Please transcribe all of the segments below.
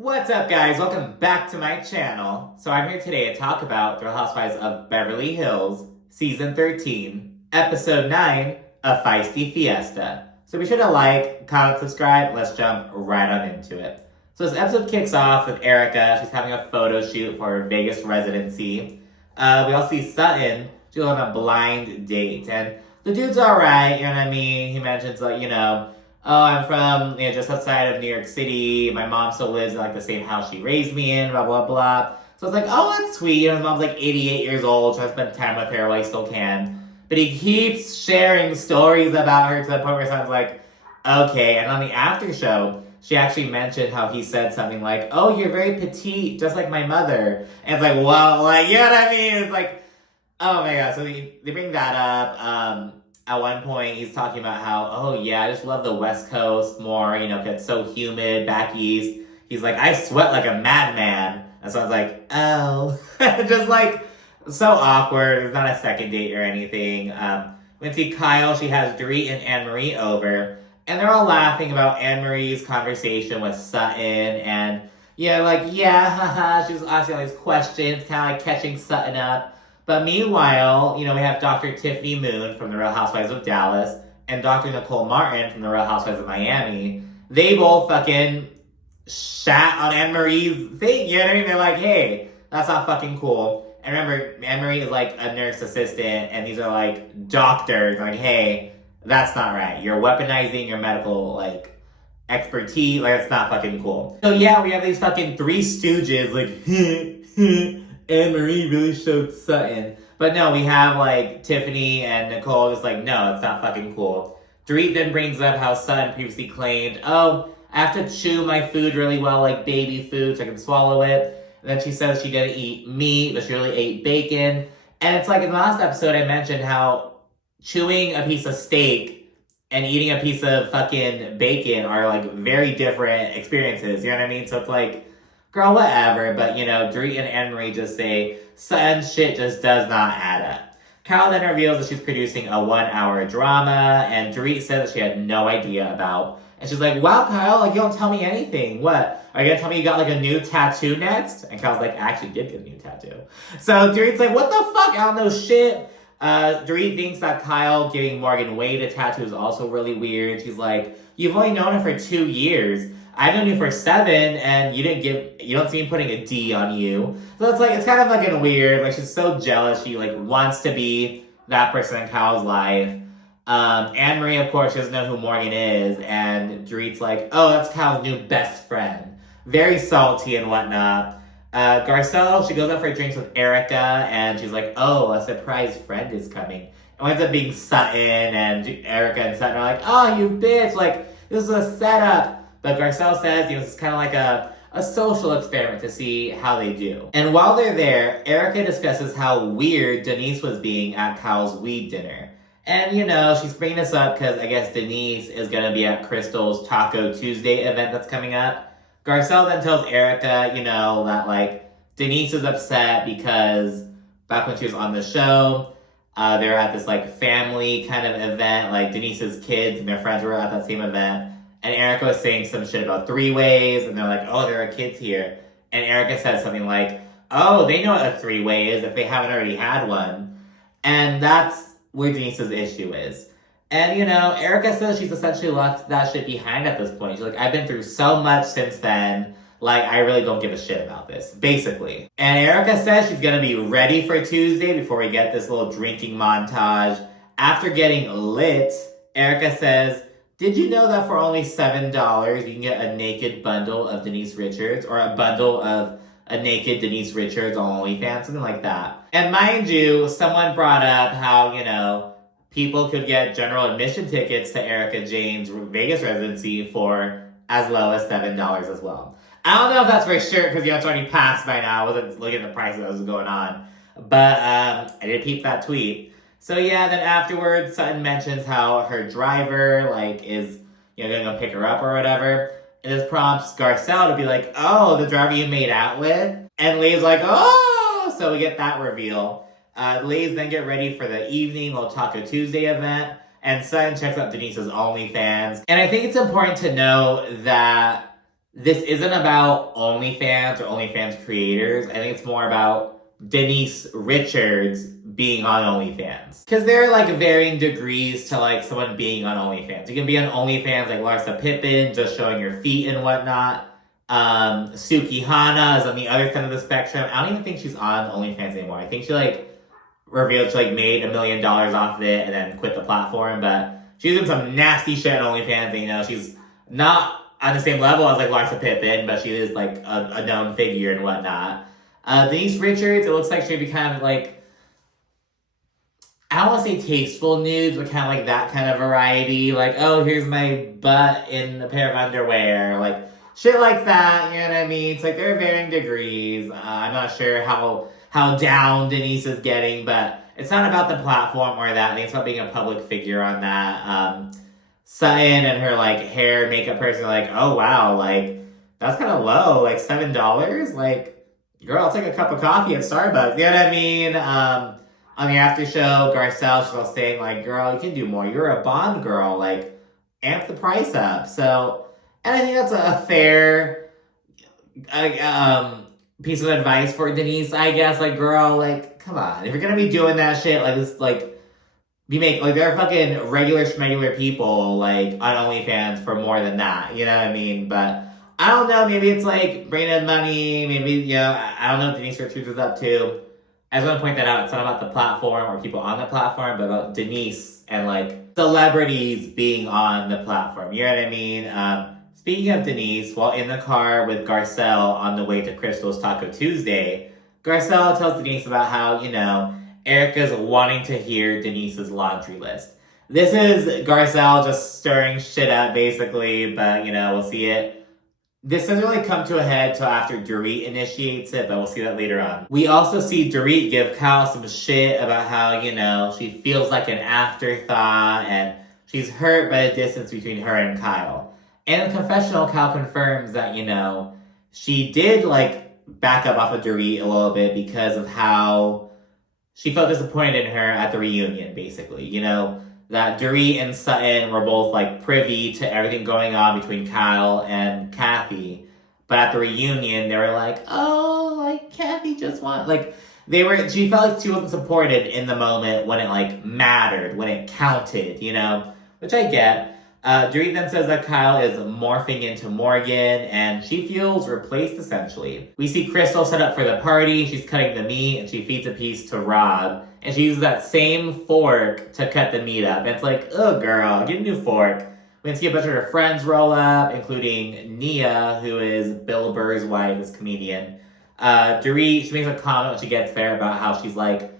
What's up, guys? Welcome back to my channel. So I'm here today to talk about The Real Housewives of Beverly Hills, Season 13, Episode 9, A Feisty Fiesta. So be sure to like, comment, subscribe. Let's jump right on into it. So this episode kicks off with Erika. She's having a photo shoot for her Vegas residency. We all see Sutton. She's on a blind date. And the dude's alright, you know what I mean? He mentions, like, oh, I'm from just outside of New York City. My mom still lives in like the same house she raised me in, blah, blah, blah. So it's like, oh, that's sweet. His mom's like 88 years old, trying to spend time with her while he still can. But he keeps sharing stories about her to the point where it sounds like, okay. And on the after show, she actually mentioned how he said something like, oh, you're very petite, just like my mother. And it's like, well, like, you know what I mean? It's like, oh my God. So they bring that up. At one point, he's talking about how, oh yeah, I just love the West Coast more, because it's so humid back east. He's like, I sweat like a madman. And so I was like, oh. Just like, so awkward. It's not a second date or anything. We see Kyle, she has Dorit and Anne-Marie over. And they're all laughing about Anne-Marie's conversation with Sutton. And, haha, she was asking all these questions, kind of like catching Sutton up. But meanwhile, we have Dr. Tiffany Moon from The Real Housewives of Dallas and Dr. Nicole Martin from The Real Housewives of Miami. They both fucking shat on Anne-Marie's thing, you know what I mean? They're like, hey, that's not fucking cool. And remember, Anne-Marie is like a nurse assistant, and these are like doctors, like, hey, that's not right. You're weaponizing your medical, like, expertise. Like, it's not fucking cool. So yeah, we have these fucking three stooges, like, Anne-Marie really showed Sutton. But no, we have, like, Tiffany and Nicole just like, no, it's not fucking cool. Dorit then brings up how Sutton previously claimed, oh, I have to chew my food really well, like baby food, so I can swallow it. And then she says she didn't eat meat, but she really ate bacon. And it's like in the last episode I mentioned how chewing a piece of steak and eating a piece of fucking bacon are, like, very different experiences, you know what I mean? So it's like, girl, whatever, but, Dorit and Anne-Marie just say, Sutton's shit just does not add up. Kyle then reveals that she's producing a 1-hour drama, and Dorit says that she had no idea about. And she's like, wow, Kyle, like, you don't tell me anything. What? Are you gonna tell me you got, like, a new tattoo next? And Kyle's like, I actually did get a new tattoo. So Dorit's like, what the fuck? I don't know shit. Dorit thinks that Kyle giving Morgan Wade a tattoo is also really weird. She's like, you've only known her for 2 years. I've known you for 7, and you don't see me putting a D on you. So it's kind of fucking weird. Like, she's so jealous. She, like, wants to be that person in Kyle's life. Anne-Marie, of course, doesn't know who Morgan is, and Dorit's like, oh, that's Kyle's new best friend. Very salty and whatnot. Garcelle, she goes out for drinks with Erika, and she's like, oh, a surprise friend is coming. It ends up being Sutton, and Erika and Sutton are like, oh, you bitch, like, this is a setup. But Garcelle says, this is kind of like a social experiment to see how they do. And while they're there, Erika discusses how weird Denise was being at Kyle's weed dinner. And, she's bringing this up because I guess Denise is going to be at Crystal's Taco Tuesday event that's coming up. Garcelle then tells Erika, that, like, Denise is upset because back when she was on the show, they were at this, like, family kind of event. Like, Denise's kids and their friends were at that same event. And Erika was saying some shit about 3-ways, and they're like, oh, there are kids here. And Erika said something like, oh, they know what a 3-way is if they haven't already had one. And that's where Denise's issue is. And, Erika says she's essentially left that shit behind at this point. She's like, I've been through so much since then. Like, I really don't give a shit about this, basically. And Erika says she's going to be ready for Tuesday before we get this little drinking montage. After getting lit, Erika says, did you know that for only $7, you can get a naked bundle of Denise Richards, or a bundle of a naked Denise Richards on OnlyFans, something like that? And mind you, someone brought up how, people could get general admission tickets to Erika Jayne's Vegas residency for as low as $7 as well. I don't know if that's for sure, because it's already passed by now. I wasn't looking at the prices that was going on. But I did peep that tweet. So yeah, then afterwards, Sutton mentions how her driver, like, is, gonna go pick her up or whatever. And this prompts Garcelle to be like, oh, the driver you made out with? And Lay's like, oh! So we get that reveal. Lay's then get ready for the evening little Taco Tuesday event. And Sutton checks out Denise's OnlyFans. And I think it's important to know that this isn't about OnlyFans or OnlyFans creators. I think it's more about Denise Richards being on OnlyFans. Because there are like varying degrees to like someone being on OnlyFans. You can be on OnlyFans like Larsa Pippen, just showing your feet and whatnot. Suki Hana is on the other side of the spectrum. I don't even think she's on OnlyFans anymore. I think she like revealed she like made $1 million off of it and then quit the platform. But she's doing some nasty shit on OnlyFans. And, you know, she's not on the same level as like Larsa Pippen, but she is like a known figure and whatnot. Denise Richards, it looks like she'd be kind of like, I don't want to say tasteful nudes, but kind of like that kind of variety. Like, oh, here's my butt in a pair of underwear. Like, shit like that, you know what I mean? It's like there are varying degrees. I'm not sure how down Denise is getting, but it's not about the platform or that. I think it's about being a public figure on that. Sutton and her like hair and makeup person are like, oh wow, like that's kind of low, like $7. Like, girl, I'll take a cup of coffee at Starbucks. You know what I mean? On the after show, Garcelle, she's all saying like, girl, you can do more. You're a Bond girl. Like, amp the price up. So, and I think that's a fair piece of advice for Denise, I guess. Like, girl, like, come on. If you're gonna be doing that shit, like, this, like, there are fucking regular schmegular people, like, on OnlyFans for more than that. You know what I mean? But I don't know. Maybe it's, like, bringing in money. Maybe, you know, I don't know what Denise Richards is up to. I just want to point that out. It's not about the platform or people on the platform, but about Denise and, like, celebrities being on the platform. You know what I mean? Speaking of Denise, while in the car with Garcelle on the way to Crystal's Taco Tuesday, Garcelle tells Denise about how, you know, Erika's wanting to hear Denise's laundry list. This is Garcelle just stirring shit up, basically, but, you know, we'll see it. This doesn't really come to a head till after Dorit initiates it, but we'll see that later on. We also see Dorit give Kyle some shit about how, you know, she feels like an afterthought and she's hurt by the distance between her and Kyle. And in the confessional, Kyle confirms that, you know, she did, like, back up off of Dorit a little bit because of how she felt disappointed in her at the reunion, basically. You know, that Dorit and Sutton were both, like, privy to everything going on between Kyle and Kathy. But at the reunion, they were like, oh, like, Kathy just wants... Like, she felt like she wasn't supported in the moment when it, like, mattered, when it counted, you know? Which I get. Dorit then says that Kyle is morphing into Morgan, and she feels replaced, essentially. We see Crystal set up for the party. She's cutting the meat, and she feeds a piece to Rob. And she uses that same fork to cut the meat up. And it's like, oh, girl, get a new fork. We can see a bunch of her friends roll up, including Nia, who is Bill Burr's wife, this comedian. Dorit, she makes a comment when she gets there about how she's, like,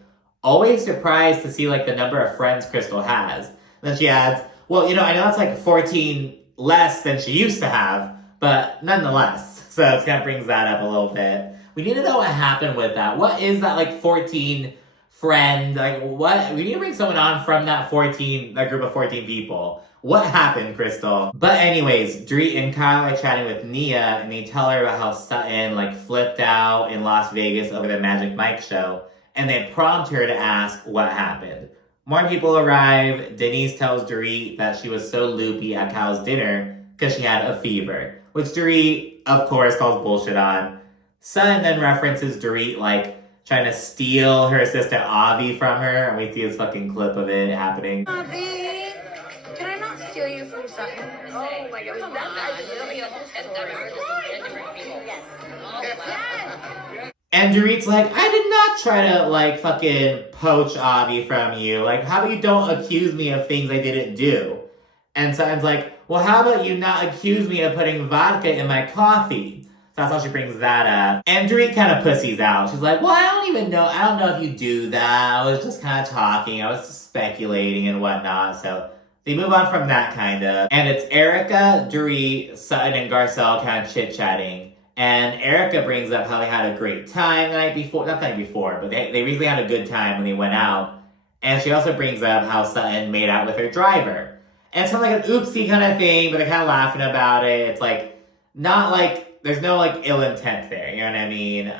always surprised to see, like, the number of friends Crystal has. And then she adds, well, you know, I know it's like 14 less than she used to have, but nonetheless. So it kind of brings that up a little bit. We need to know what happened with that. What is that, like, 14 friend? Like, what? We need to bring someone on from that group of 14 people. What happened, Crystal? But anyways, Dorit and Kyle are chatting with Nia, and they tell her about how Sutton, like, flipped out in Las Vegas over the Magic Mike show, and they prompt her to ask what happened. More people arrive. Denise tells Dorit that she was so loopy at Kyle's dinner because she had a fever, which Dorit, of course, calls bullshit on. Sutton then references Dorit, like, trying to steal her assistant Avi from her, and we see this fucking clip of it happening. Avi, can I not steal you from Sutton? Oh my god, was that And Dorit's like, I did not try to, like, fucking poach Avi from you. Like, how about you don't accuse me of things I didn't do? And Sutton's like, well, how about you not accuse me of putting vodka in my coffee? So that's how she brings that up. And Dorit kind of pussies out. She's like, well, I don't know if you do that. I was just kind of talking. I was just speculating and whatnot. So they move on from that, kind of. And it's Erika, Dorit, Sutton, and Garcelle kind of chit-chatting. And Erika brings up how they had a great time the night before. Not the night before, but they really had a good time when they went out. And she also brings up how Sutton made out with her driver. And it's kind of like an oopsie kind of thing, but they're kind of laughing about it. It's like, not like, there's no like ill intent there, you know what I mean?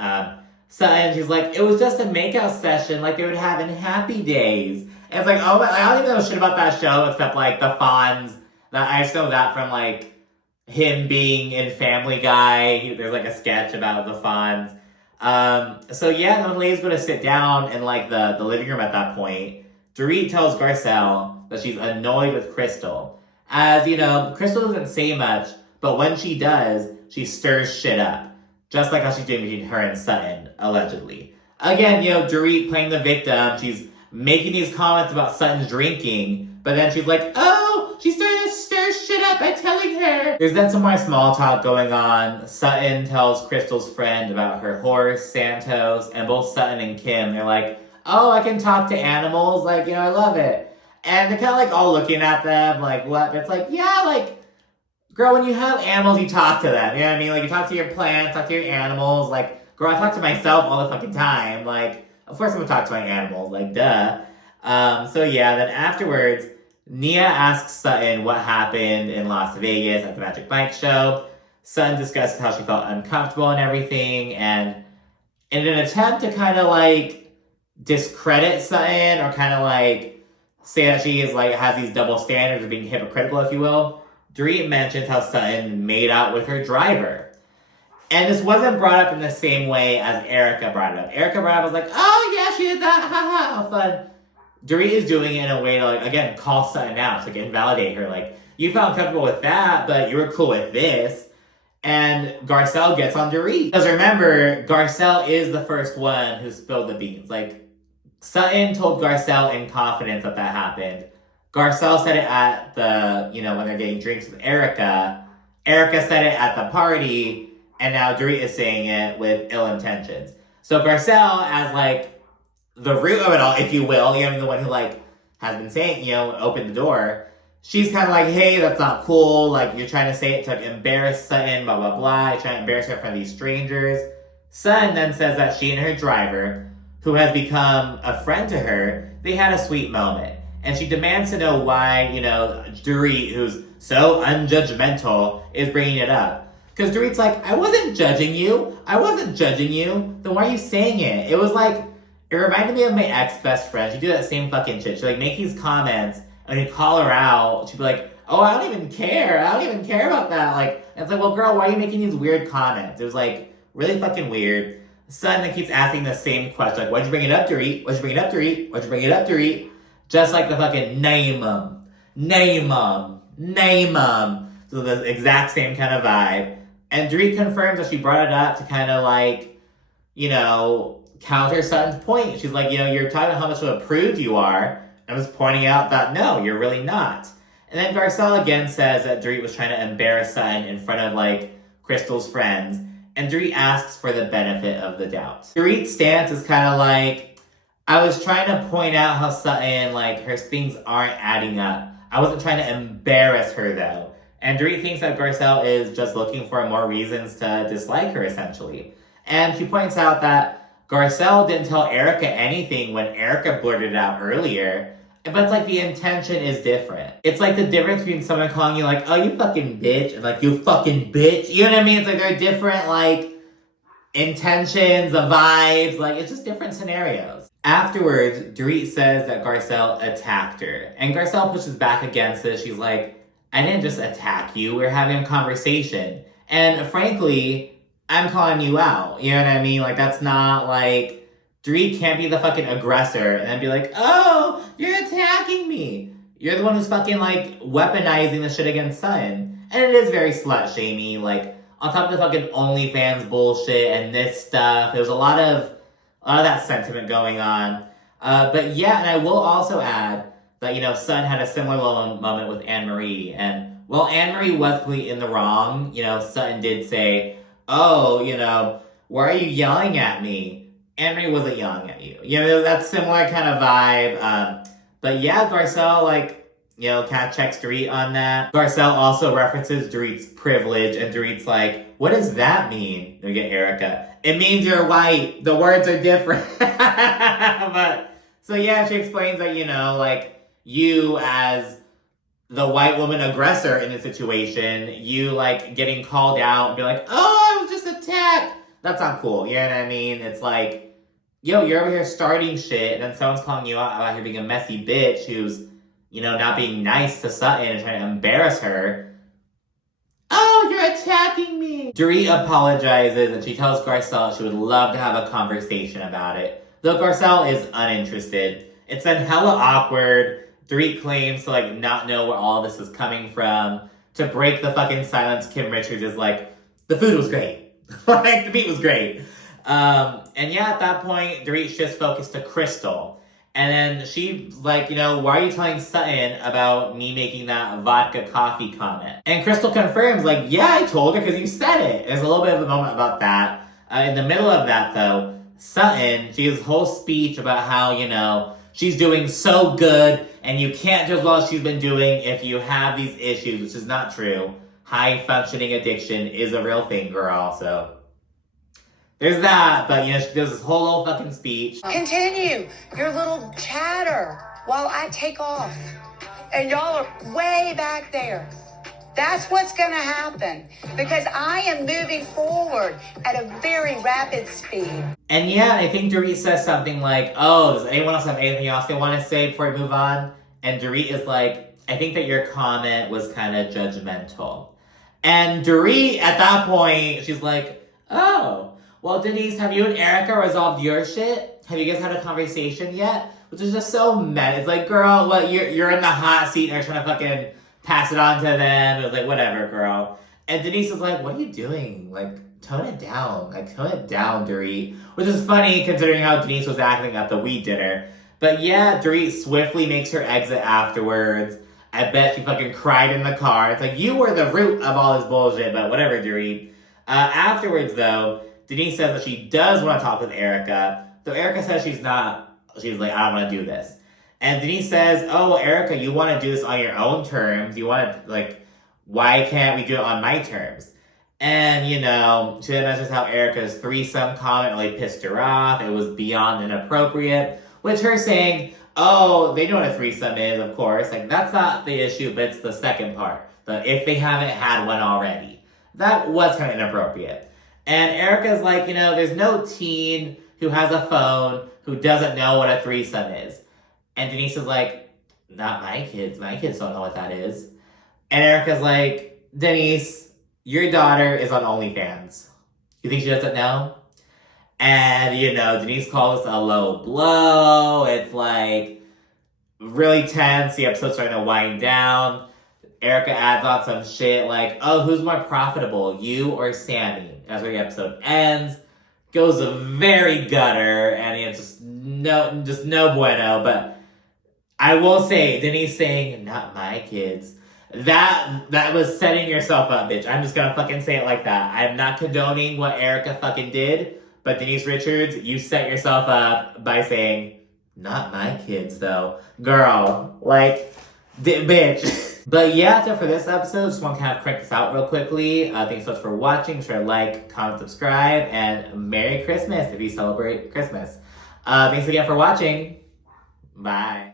Sutton, she's like, it was just a makeout session like they would have in Happy Days. And it's like, oh, I don't even know shit about that show except like the Fonz. I just know that from like him being in Family Guy. There's like a sketch about the Fonz. So yeah, the ladies go to sit down in like the living room at that point. Dorit tells Garcelle that she's annoyed with Crystal. As, you know, Crystal doesn't say much, but when she does, she stirs shit up. Just like how she's doing between her and Sutton, allegedly. Again, you know, Dorit playing the victim, she's making these comments about Sutton's drinking, but then she's like, oh, she's starting to stir shit up by telling her. There's then some more small talk going on. Sutton tells Crystal's friend about her horse, Santos, and both Sutton and Kim, they're like, oh, I can talk to animals, like, you know, I love it. And they're kind of like all looking at them, like, what? It's like, yeah, like, girl, when you have animals, you talk to them. You know what I mean? Like, you talk to your plants, talk to your animals. Like, girl, I talk to myself all the fucking time. Like, of course I'm gonna talk to my animals. Like, duh. So yeah, then afterwards, Nia asks Sutton what happened in Las Vegas at the Magic Mike show. Sutton discusses how she felt uncomfortable and everything. And in an attempt to kind of, like, discredit Sutton or kind of, like, say that she is like has these double standards of being hypocritical, if you will, Dorit mentions how Sutton made out with her driver. And this wasn't brought up in the same way as Erika brought it up. Erika brought it up, was like, oh yeah, she did that, haha, how fun. Dorit is doing it in a way to, like, again, call Sutton out, to like, invalidate her. Like, you felt comfortable with that, but you were cool with this. And Garcelle gets on Dorit. Because remember, Garcelle is the first one who spilled the beans. Like, Sutton told Garcelle in confidence that happened. Garcelle said it at the, you know, when they're getting drinks with Erika. Erika said it at the party, and now Dorit is saying it with ill intentions. So Garcelle, as, like, the root of it all, if you will, you know, the one who, like, has been saying, you know, opened the door, she's kind of like, hey, that's not cool, like, you're trying to say it to, like, embarrass Sutton, blah, blah, blah, you're trying to embarrass her in front of these strangers. Sutton then says that she and her driver, who has become a friend to her, they had a sweet moment. And she demands to know why, you know, Dorit, who's so unjudgmental, is bringing it up. Because Dorit's like, I wasn't judging you. Then why are you saying it? It was like, it reminded me of my ex-best friend. She'd do that same fucking shit. She'd, like, make these comments, and you'd call her out. She'd be like, oh, I don't even care about that. Like, and it's like, well, girl, why are you making these weird comments? It was, like, really fucking weird. Sutton that keeps asking the same question, like, why'd you bring it up, Dorit? Why'd you bring it up, Dorit? Just like the fucking name 'em. So the exact same kind of vibe. And Dorit confirms that she brought it up to kind of, like, you know, counter Sutton's point. She's like, you know, you're talking about how much of a prude you are. I'm just pointing out that, no, you're really not. And then Garcelle again says that Dorit was trying to embarrass Sutton in front of, like, Crystal's friends. And Dorit asks for the benefit of the doubt. Dorit's stance is kind of like, I was trying to point out how Sutton, like, her things aren't adding up. I wasn't trying to embarrass her, though. And Dorit thinks that Garcelle is just looking for more reasons to dislike her, essentially. And she points out that Garcelle didn't tell Erika anything when Erika blurted it out earlier. But it's like the intention is different. It's like the difference between someone calling you like, oh, you fucking bitch, and like, you fucking bitch. You know what I mean? It's like they're different, like, intentions, the vibes. Like, it's just different scenarios. Afterwards, Dorit says that Garcelle attacked her. And Garcelle pushes back against this. She's like, I didn't just attack you. We're having a conversation. And frankly, I'm calling you out. You know what I mean? Like, that's not like... Dorit can't be the fucking aggressor and then be like, oh, you're attacking me. You're the one who's fucking, like, weaponizing the shit against Sutton. And it is very slut-shamey. Like, on top of the fucking OnlyFans bullshit and this stuff, there's a lot of that sentiment going on. But yeah, and I will also add that, you know, Sutton had a similar moment with Anne-Marie. And while Anne-Marie was completely in the wrong, you know, Sutton did say, oh, you know, why are you yelling at me? Anne-Marie wasn't yelling at you. You know, that similar kind of vibe. But yeah, Garcelle, like, you know, kind of checks Dorit on that. Garcelle also references Dorit's privilege, and Dorit's like, what does that mean? We get Erika. It means you're white. The words are different. But, so yeah, she explains that, you know, like, you as the white woman aggressor in the situation, you, like, getting called out and be like, oh, I was just attacked. That's not cool. You know what I mean? It's like, yo, you're over here starting shit, and then someone's calling you out about here being a messy bitch who's, you know, not being nice to Sutton and trying to embarrass her. Oh, you're attacking me. Dorit apologizes and she tells Garcelle she would love to have a conversation about it. Though Garcelle is uninterested. It's then hella awkward. Dorit claims to like not know where all this is coming from. To break the fucking silence, Kim Richards is like, the food was great. Like, the meat was great. And yeah, at that point, Dorit's just focused to Crystal. And then she's like, you know, why are you telling Sutton about me making that vodka coffee comment? And Crystal confirms, like, yeah, I told her because you said it. There's a little bit of a moment about that. In the middle of that, though, Sutton, she has a whole speech about how, you know, she's doing so good and you can't do as well as she's been doing if you have these issues, which is not true. High-functioning addiction is a real thing, girl, so... There's that, but you know, she does this whole little fucking speech. Continue your little chatter while I take off. And y'all are way back there. That's what's gonna happen because I am moving forward at a very rapid speed. And yeah, I think Dorit says something like, oh, does anyone else have anything else they want to say before we move on? And Dorit is like, I think that your comment was kind of judgmental. And Dorit, at that point, she's like, oh, well, Denise, have you and Erika resolved your shit? Have you guys had a conversation yet? Which is just so mad. It's like, girl, what, you're in the hot seat and you're trying to fucking pass it on to them. It was like, whatever, girl. And Denise is like, what are you doing? Like, tone it down. Like, tone it down, Dorit. Which is funny considering how Denise was acting at the weed dinner. But yeah, Dorit swiftly makes her exit afterwards. I bet she fucking cried in the car. It's like, you were the root of all this bullshit, but whatever, Dorit. Afterwards, though, Denise says that she does want to talk with Erika, though Erika says she's not. She's like, I don't want to do this. And Denise says, oh, well, Erika, you want to do this on your own terms. You want to, like, why can't we do it on my terms? And, you know, she then mentions how Erika's threesome comment really pissed her off. It was beyond inappropriate. Which her saying, oh, they know what a threesome is, of course. Like, that's not the issue, but it's the second part. The if they haven't had one already. That was kind of inappropriate. And Erika's like, you know, there's no teen who has a phone who doesn't know what a threesome is. And Denise is like, not my kids. My kids don't know what that is. And Erika's like, Denise, your daughter is on OnlyFans. You think she doesn't know? And, you know, Denise calls this a low blow. It's like really tense. The episode's starting to wind down. Erika adds on some shit like, oh, who's more profitable, you or Sammy? That's where the episode ends. Goes a very gutter, and it's just no bueno. But I will say, Denise saying, not my kids, that was setting yourself up, bitch. I'm just gonna fucking say it like that. I'm not condoning what Erika fucking did, but Denise Richards, you set yourself up by saying, not my kids, though. Girl, like, bitch. But yeah, that's it for this episode. Just want to kind of crank this out real quickly. Thanks so much for watching. Be sure to like, comment, subscribe, and Merry Christmas if you celebrate Christmas. Thanks again for watching. Bye.